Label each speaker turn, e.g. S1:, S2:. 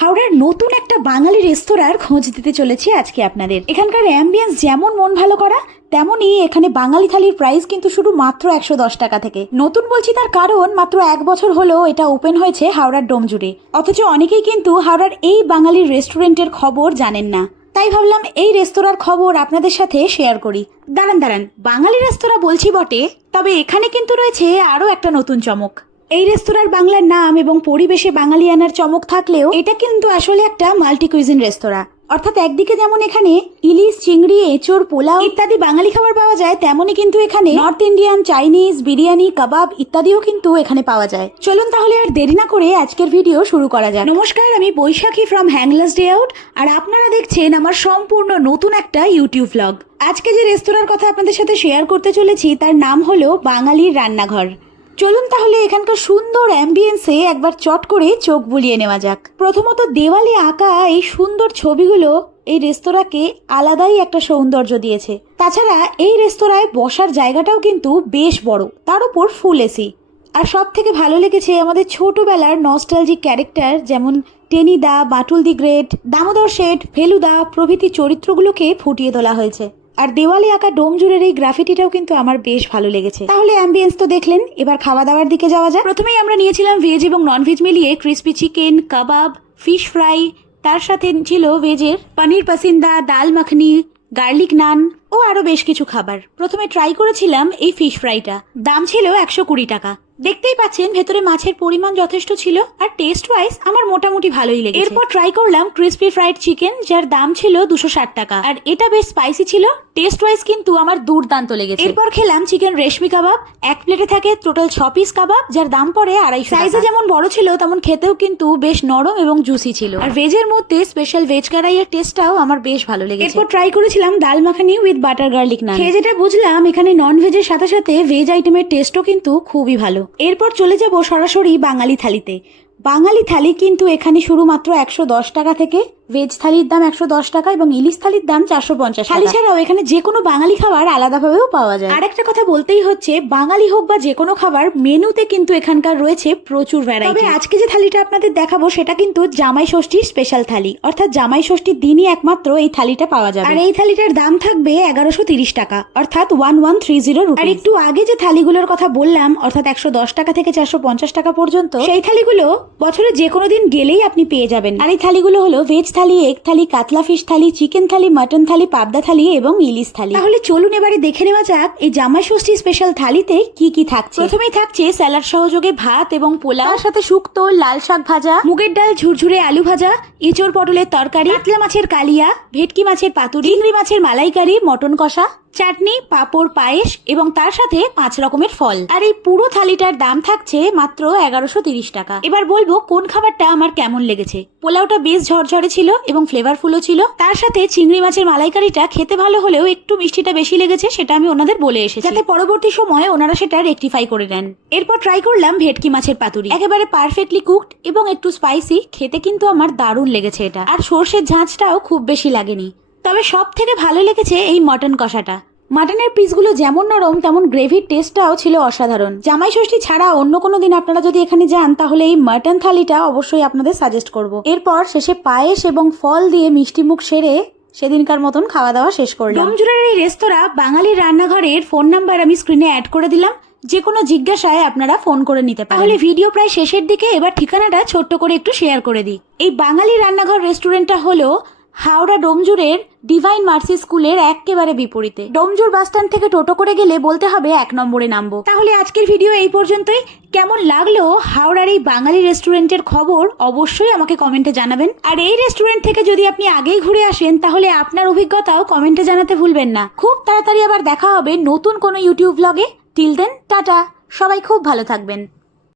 S1: হাওড়ার নতুন একটা বাঙালি রেস্তোরাঁর খোঁজ দিতে চলেছি আজকে আপনাদের। এখানকার অ্যাম্বিয়েন্স যেমন মন ভালো করা, তেমনই এখানে বাঙালি থালির প্রাইস কিন্তু শুধু মাত্র একশো দশ টাকা থেকে। নতুন বলছি তার কারণ মাত্র এক বছর হলো এটা ওপেন হয়েছে হাওড়ার ডোমজুড়ে অথচ অনেকেই কিন্তু হাওড়ার এই বাঙালির রেস্টুরেন্টের খবর জানেন না। তাই ভাবলাম এই রেস্তোরাঁর খবর আপনাদের সাথে শেয়ার করি। দাঁড়ান দাঁড়ান, বাঙালি রেস্তোরাঁ বলছি বটে, তবে এখানে কিন্তু রয়েছে আরও একটা নতুন চমক। এই রেস্তোরাঁর বাংলার নাম এবং পরিবেশে বাঙালিয়ানার চমক থাকলেও এটা কিন্তু আসলে একটা মাল্টি কুইজিন রেস্তোরাঁ। অর্থাৎ একদিকে যেমন এখানে ইলিশ, চিংড়ি, এঁচোড়, পোলাও ইত্যাদি বাঙালি খাবার পাওয়া যায়, তেমনই কিন্তু এখানে north Indian, Chinese, biryani, kebab ইত্যাদিও কিন্তু এখানে পাওয়া যায়। চলুন তাহলে আর দেরি না করে আজকের ভিডিও শুরু করা যাক। নমস্কার, আমি Baishakhi from Hanglas day out আর আপনারা দেখছেন আমার সম্পূর্ণ নতুন একটা ইউটিউব ব্লগ আজকে যে রেস্তোরাঁর কথা আপনাদের সাথে শেয়ার করতে চলেছি, তার নাম হলো বাঙালির রান্নাঘর। চলুন তাহলে এখানকার সুন্দর অ্যাম্বিয়েন্সে একবার চট করে চোখ বুলিয়ে নেওয়া যাক। প্রথমত দেওয়ালে আঁকা এই সুন্দর ছবিগুলো এই রেস্তোরাঁকে আলাদাই একটা সৌন্দর্য দিয়েছে। তাছাড়া এই রেস্তোরাঁয় বসার জায়গাটাও কিন্তু বেশ বড়, তার উপর ফুল এসি আর সব থেকে ভালো লেগেছে আমাদের ছোটবেলার নস্টালজিক ক্যারেক্টার যেমন টেনিদা, বাটুল দি গ্রেট, দামোদর শেঠ, ফেলুদা প্রভৃতি চরিত্রগুলোকে ফুটিয়ে তোলা হয়েছে। আর দেওয়ালে আঁকা ডোম জুড়ের এই গ্রাফিটিটাও কিন্তু আমার বেশ ভালো লেগেছে। তাহলে অ্যাম্বিয়েন্স তো দেখলেন, এবার খাওয়া দাওয়ার দিকে যাওয়া যাক। প্রথমেই আমরা নিয়েছিলাম ভেজ এবং নন ভেজ মিলিয়ে crispy chicken kebab fish fry তার সাথে ছিল ভেজের পনির পাসিন্দা ডাল মাখনি গার্লিক নান ও আরও বেশ কিছু খাবার। প্রথমে ট্রাই করেছিলাম এই ফিশ ফ্রাইটা দাম ছিল একশো কুড়ি টাকা। দেখতেই পাচ্ছেন, ভেতরে মাছের পরিমাণ যথেষ্ট ছিল আর টেস্ট ওয়াইজ আমার মোটামুটি ভালোই লেগেছে। এরপর ট্রাই করলাম ক্রিস্পি ফ্রাইড চিকেন যার দাম ছিল দুশো ষাট টাকা। আর এটা বেশ স্পাইসি ছিল টেস্ট ওয়াইজ কিন্তু আমার দুর্দান্ত লেগেছে। এরপর খেলাম চিকেন রেশমি কাবাব, এক প্লেটে থাকে টোটাল ছ পিস কাবাব, যার দাম পড়ে আড়াইশো সাইজে যেমন বড় ছিল, তেমন খেতেও কিন্তু বেশ নরম এবং জুসি ছিল। আর ভেজের মধ্যে স্পেশাল ভেজ কারাইয়ের টেস্টটাও আমার বেশ ভালো লেগেছে। এরপর ট্রাই করেছিলাম dal makhani with butter garlic naan খেয়ে যেটা বুঝলাম, এখানে নন ভেজের সাথে সাথে ভেজ আইটেমের টেস্টও কিন্তু খুবই ভালো। এরপর চলে যাব সরাসরি বাঙালি থালিতে। বাঙালি থালি কিন্তু এখানে শুধুমাত্র একশো দশ টাকা থেকে ভেজ থালির দাম একশো দশ টাকা এবং ইলিশ থালির দাম চারশো পঞ্চাশ থালি ছাড়াও এখানে যে কোনো বাঙালি খাবার আলাদাভাবেও পাওয়া যায়। আর একটা কথা বলতেই হচ্ছে বাঙালি হোক বা যে কোনো খাবার মেনুতে কিন্তু এখানকার রয়েছে প্রচুর ভ্যারাইটি তবে আজকে যে থালিটা আপনাদের দেখাবো সেটা কিন্তু জামাই ষষ্ঠীর স্পেশাল থালি। অর্থাৎ জামাই ষষ্ঠীর দিনই একমাত্র এই থালিটা পাওয়া যাবে। আর এই থালিটার দাম থাকবে এগারোশো তিরিশ টাকা অর্থাৎ ওয়ান ওয়ান থ্রি জিরো আর একটু আগে যে থালিগুলোর কথা বললাম অর্থাৎ একশো দশ টাকা থেকে চারশো পঞ্চাশ টাকা পর্যন্ত সেই থালিগুলো বছরে যে কোনো দিন গেলেই আপনি পেয়ে যাবেন। আর এই থালিগুলো হলো veg thali egg thali katla fish thali chicken thali mutton thali pabda thali এবং ইলিশ থালি। তাহলে চলুন এবারে দেখে নেওয়া যাক এই জামা ষষ্ঠী স্পেশাল থালিতে কি কি থাকছে। প্রথমেই থাকছে স্যালাড সহযোগে ভাত এবং পোলাও সাথে শুক্তো লাল শাক ভাজা মুগের ডাল ঝুরঝুরে আলু ভাজা এঁচোর পটলের তরকারি কাতলা মাছের কালিয়া ভেটকি মাছের পাতুরি চিংড়ি মাছের মালাইকারি মটন কষা। চাটনি, পাঁপড়, পায়েস এবং তার সাথে পাঁচ রকমের ফল। আর এই পুরো থালিটার দাম থাকছে মাত্র এগারোশো তিরিশ টাকা। এবার বলব কোন খাবারটা আমার কেমন লেগেছে। পোলাওটা বেশ ঝরঝরে ছিল এবং ফ্লেভারফুলও ছিল। তার সাথে চিংড়ি মাছের মালাইকারিটা খেতে ভালো হলেও একটু মিষ্টিটা বেশি লেগেছে সেটা আমি ওনাদের বলে এসেছি। যাতে পরবর্তী সময়ে ওনারা সেটা রেকটিফাই করে নেন। এরপর ট্রাই করলাম ভেটকি মাছের পাতুরি। একেবারে পারফেক্টলি কুকড এবং একটু স্পাইসি খেতে কিন্তু আমার দারুণ লেগেছে এটা। আর সর্ষের ঝাঁঝটাও খুব বেশি লাগেনি। তবে সব থেকে ভালো লেগেছে এই মটন কষাটা। মাটনের পিসগুলো যেমন নরম, তেমন গ্রেভির টেস্টটাও ছিল অসাধারণ। জামাই ষষ্ঠী ছাড়া অন্য কোনো দিন আপনারা যদি এখানে যান, তাহলে এই মাটন থালিটা অবশ্যই আপনাদের সাজেস্ট করব। এরপর শেষে পায়েস এবং ফল দিয়ে মিষ্টি মুখ সেরে সেদিনকার মতন খাওয়া দাওয়া শেষ করলাম। ডোমজুরের এই রেস্তোরাঁ বাঙালির রান্নাঘরের ফোন নাম্বার আমি স্ক্রিনে অ্যাড করে দিলাম। যে কোনো জিজ্ঞাসায় আপনারা ফোন করে নিতে পারেন। তাহলে ভিডিও প্রায় শেষের দিকে এবার ঠিকানাটা ছোট্ট করে একটু শেয়ার করে দিই। এই বাঙালি রান্নাঘর রেস্টুরেন্টটা হলো হাওড়া ডোমজুরের ডিভাইন মার্সি স্কুলের একেবারে বিপরীতে। ডোমজুর বাসস্ট্যান্ড থেকে টোটো করে গেলে বলতে হবে এক নম্বরে নামবো। তাহলে আজকের ভিডিও এই পর্যন্তই। কেমন লাগল হাওড়ার এই বাঙালি রেস্টুরেন্টের খবর অবশ্যই আমাকে কমেন্টে জানাবেন। আর এই রেস্টুরেন্ট থেকে যদি আপনি আগেই ঘুরে আসেন, তাহলে আপনার অভিজ্ঞতাও কমেন্টে জানাতে ভুলবেন না। খুব তাড়াতাড়ি আবার দেখা হবে নতুন কোনো ইউটিউব ব্লগে টিল দেন টাটা। সবাই খুব ভালো থাকবেন।